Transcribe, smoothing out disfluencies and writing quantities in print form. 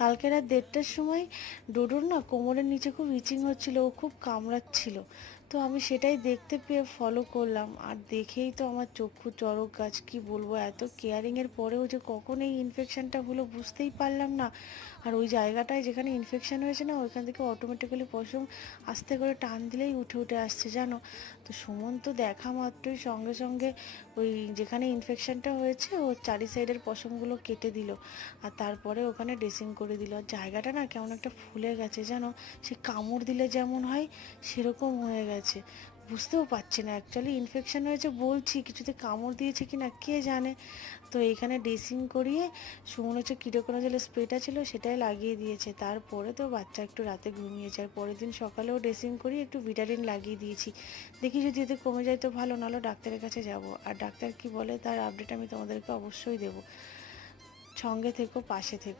কালকে রাত 1:30টার সময় ডোডোর না কোমরের নিচে খুব ইচিং হচ্ছিল, ও খুব কামড়াচ্ছিল। তো আমি সেটাই দেখতে পেয়ে ফলো করলাম, আর দেখেই তো আমার চক্ষু চড়ক গাছ, কি বলবো, এত কেয়ারিংয়ের পরেও যে কখন এই ইনফেকশনটা হলো বুঝতেই পারলাম না। আর ওই জায়গাটায় যেখানে ইনফেকশন হয়েছে না, ওইখান থেকে অটোমেটিক্যালি পশম আস্তে করে টান দিলেই উঠে উঠে আসছে জানো। তো সুমন্ত দেখা মাত্রই সঙ্গে সঙ্গে ওই যেখানে ইনফেকশনটা হয়েছে ওর চারি সাইডের পশমগুলো কেটে দিল, আর তারপরে ওখানে ড্রেসিং করে দিল। আর জায়গাটা না কেমন একটা ফুলে গেছে জানো, সে কামড় দিলে যেমন হয় সেরকম হয়ে গেছে। বুঝতেও পারছি না অ্যাকচুয়ালি ইনফেকশন হয়েছে বলছি, কিছুতে কামড় দিয়েছে কি না কে জানে। তো এইখানে ড্রেসিং করিয়ে সুমন হচ্ছে কিটোকোনাজলের স্প্রেটা ছিল সেটাই লাগিয়ে দিয়েছে। তারপরে তো বাচ্চা একটু রাতে ঘুমিয়েছে, আর পরের দিন সকালেও ড্রেসিং করিয়ে একটু ভিটামিন লাগিয়ে দিয়েছি। দেখি যদি এতে কমে যায় তো ভালো, নাহলে ডাক্তারের কাছে যাব। আর ডাক্তার কি বলে তার আপডেট আমি তোমাদেরকে অবশ্যই দেবো। সঙ্গে থেকো, পাশে থেকো।